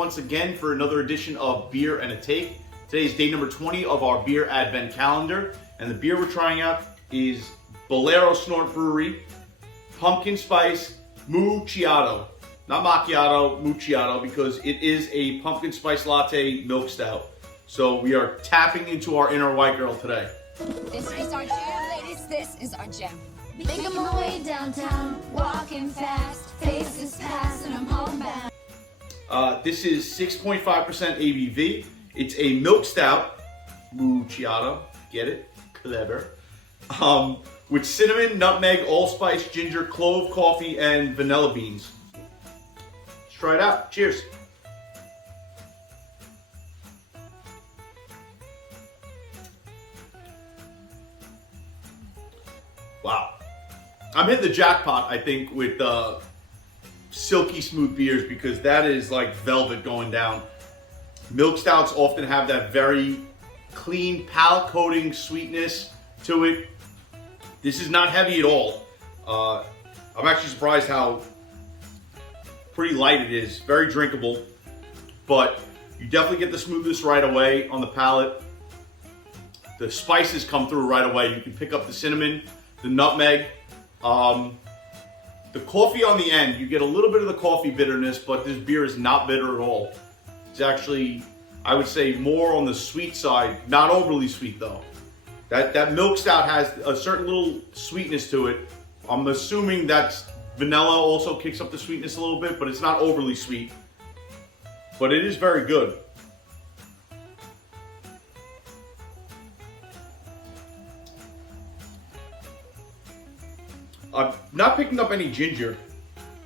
once again for another edition of Beer and a Take. Today is day number 20 of our beer advent calendar, and the beer we're trying out is Bolero Snort Brewery Pumpkin Spice Moo-chiato. Not macchiato, Moo-chiato, because it is a pumpkin spice latte milk stout. So we are tapping into our inner white girl today. This is our jam, ladies. This is our jam. Making my way downtown, walking fast, faces pass, and I'm homebound. This is 6.5% ABV. It's a milk stout, Moo-chiato, get it? Clever. With cinnamon, nutmeg, allspice, ginger, clove, coffee, and vanilla beans. Let's try it out. Cheers. Wow. I'm hitting the jackpot, I think, with silky smooth beers, because that is like velvet going down. Milk stouts often have that very clean, palate coating sweetness to it. This is not heavy at all. I'm actually surprised how pretty light it is. Very drinkable, but you definitely get the smoothness right away on the palate. The spices come through right away. You can pick up the cinnamon, the nutmeg, the coffee on the end. You get a little bit of the coffee bitterness, but this beer is not bitter at all. It's actually, I would say, more on the sweet side, not overly sweet though. That milk stout has a certain little sweetness to it. I'm assuming that vanilla also kicks up the sweetness a little bit, but it's not overly sweet. But it is very good. I'm not picking up any ginger,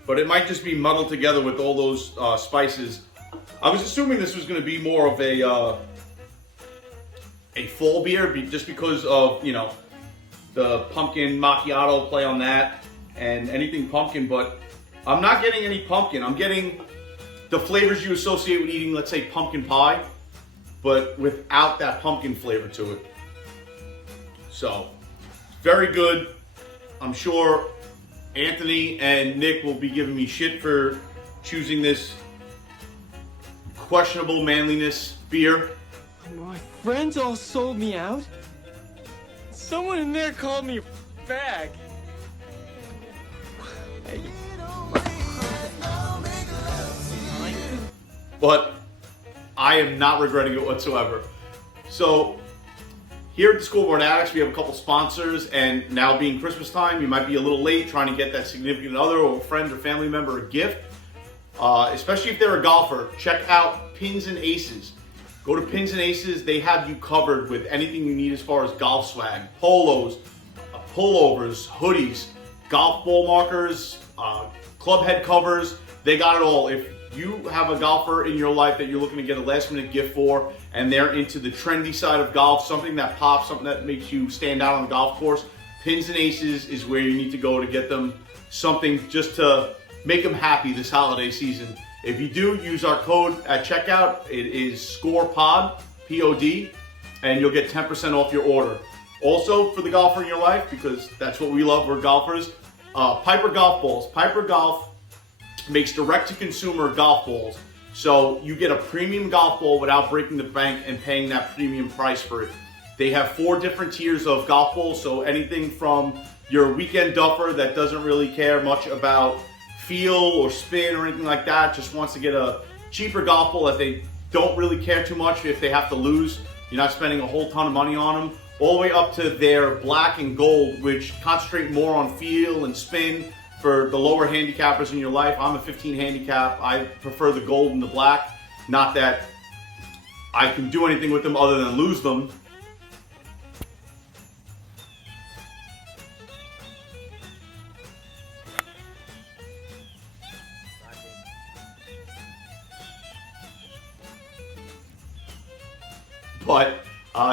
but it might just be muddled together with all those spices. I was assuming this was going to be more of a fall beer, just because of, you know, the pumpkin macchiato play on that and anything pumpkin, but I'm not getting any pumpkin. I'm getting the flavors you associate with eating, let's say, pumpkin pie, but without that pumpkin flavor to it. So, very good. I'm sure Anthony and Nick will be giving me shit for choosing this questionable manliness beer. My friends all sold me out. Someone in there called me a fag. But I am not regretting it whatsoever. So here at the Scoreboard Addicts, we have a couple sponsors, and now being Christmas time, you might be a little late trying to get that significant other or friend or family member a gift. Especially if they're a golfer, check out Pins and Aces. Go to Pins and Aces. They have you covered with anything you need as far as golf swag, polos, pullovers, hoodies, golf ball markers, club head covers. They got it all. If you have a golfer in your life that you're looking to get a last minute gift for, and they're into the trendy side of golf, something that pops, something that makes you stand out on the golf course, Pins and Aces is where you need to go to get them something just to make them happy this holiday season. If you do, use our code at checkout. It is SCOREPOD, P-O-D, and you'll get 10% off your order. Also, for the golfer in your life, because that's what we love, we're golfers, Piper Golf Balls. Piper Golf makes direct-to-consumer golf balls. So you get a premium golf ball without breaking the bank and paying that premium price for it. They have 4 different tiers of golf balls, so anything from your weekend duffer that doesn't really care much about feel or spin or anything like that, just wants to get a cheaper golf ball that they don't really care too much if they have to lose. You're not spending a whole ton of money on them. All the way up to their black and gold, which concentrate more on feel and spin for the lower handicappers in your life. I'm a 15 handicap. I prefer the gold and the black. Not that I can do anything with them other than lose them. But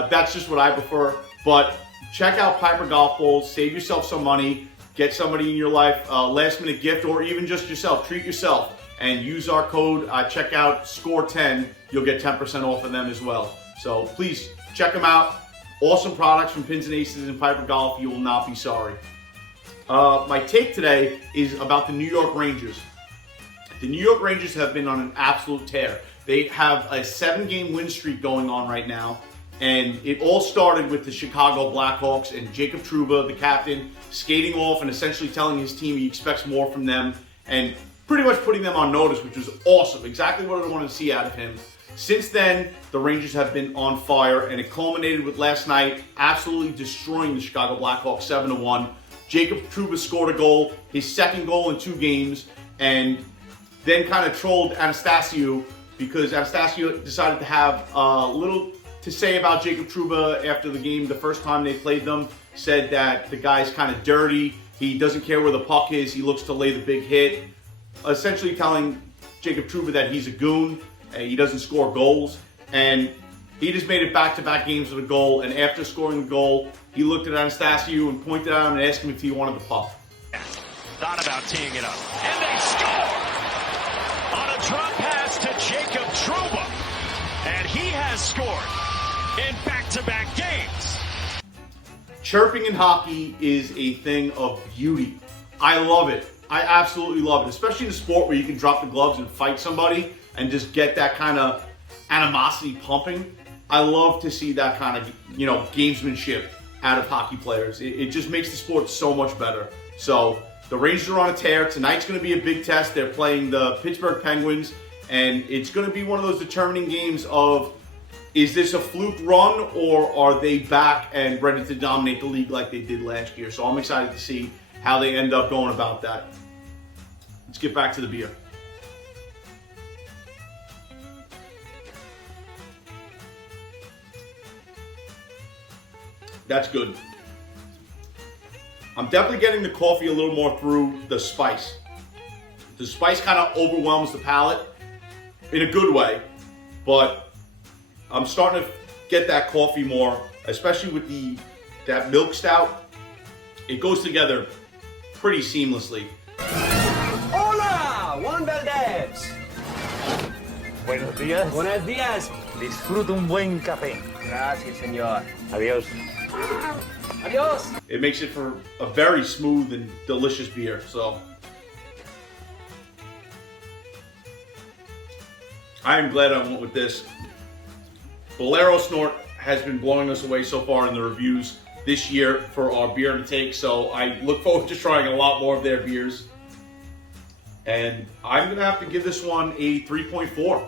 that's just what I prefer. But check out Piper Golf Balls. Save yourself some money. Get somebody in your life a last minute gift, or even just yourself. Treat yourself and use our code checkout SCORE10. You'll get 10% off of them as well. So please check them out. Awesome products from Pins and Aces and Piper Golf. You will not be sorry. My take today is about the New York Rangers. The New York Rangers have been on an absolute tear. They have a 7-game win streak going on right now. And it all started with the Chicago Blackhawks and Jacob Trouba, the captain, skating off and essentially telling his team he expects more from them and pretty much putting them on notice, which was awesome. Exactly what I wanted to see out of him. Since then, the Rangers have been on fire, and it culminated with last night absolutely destroying the Chicago Blackhawks 7-1. Jacob Trouba scored a goal, his second goal in 2 games, and then kind of trolled Anastasio because Anastasio decided to have a little to say about Jacob Trouba after the game the first time they played them. Said that the guy's kind of dirty, he doesn't care where the puck is, he looks to lay the big hit. Essentially telling Jacob Trouba that he's a goon, he doesn't score goals, and he just made it back-to-back games with a goal, and after scoring the goal, he looked at Anastasio and pointed at him and asked him if he wanted the puck. Thought about teeing it up, and they score! On a drop pass to Jacob Trouba, and he has scored in back-to-back games. Chirping in hockey is a thing of beauty. I love it. I absolutely love it, especially in a sport where you can drop the gloves and fight somebody and just get that kind of animosity pumping. I love to see that kind of, gamesmanship out of hockey players. It just makes the sport so much better. So the Rangers are on a tear. Tonight's going to be a big test. They're playing the Pittsburgh Penguins, and it's going to be one of those determining games of, is this a fluke run, or are they back and ready to dominate the league like they did last year? So I'm excited to see how they end up going about that. Let's get back to the beer. That's good. I'm definitely getting the coffee a little more through the spice. The spice kind of overwhelms the palate in a good way, but I'm starting to get that coffee more, especially with that milk stout. It goes together pretty seamlessly. Hola, Juan Valdez. Buenos días. Buenos días. Disfruta un buen café. Gracias, señor. Adiós. Adios. It makes it for a very smooth and delicious beer. So I am glad I went with this. Bolero Snort has been blowing us away so far in the reviews this year for our beer to take. So I look forward to trying a lot more of their beers. And I'm going to have to give this one a 3.4.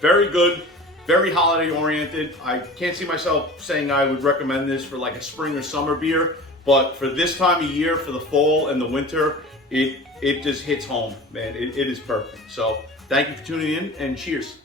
Very good. Very holiday oriented. I can't see myself saying I would recommend this for like a spring or summer beer, but for this time of year, for the fall and the winter, it just hits home, man. It is perfect. So thank you for tuning in, and cheers.